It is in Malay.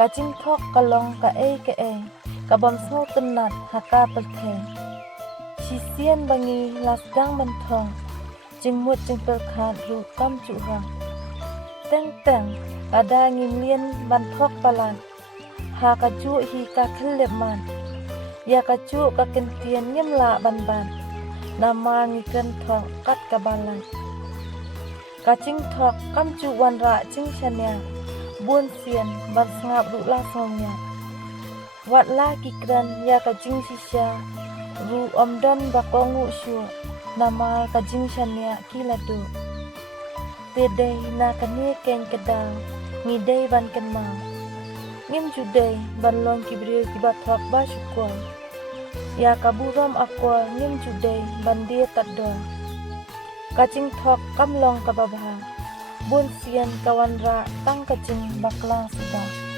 Kacing thok kalong ka kabam smau tenat haka pelke. Sisian bangi lasgang mentong, jengmut jeng pelkat ru kam curang. Teng ada ngimlien banthok palan, ha kaju hi ka kelep man. Ya kaju ka kentian nyemla ban, nama ngiken thok kat kabalan. Kacing thok kam cu wan ra cing chanya, buon sian ban sngap ru la songnya. Wat la kikran ya kacing sisya, ru omdon bakongu syu, nama kacing chanya kiladu. Tedei na kani keng kedau, ngidei ban kenmau. Ngim judei ban long kibriu kibat thok ba syukul. Ya kaburam akwa ngim judei ban dia taddo. Kacing thok kam long kababha, bun sian kawan ra tang kacing baklang sudah.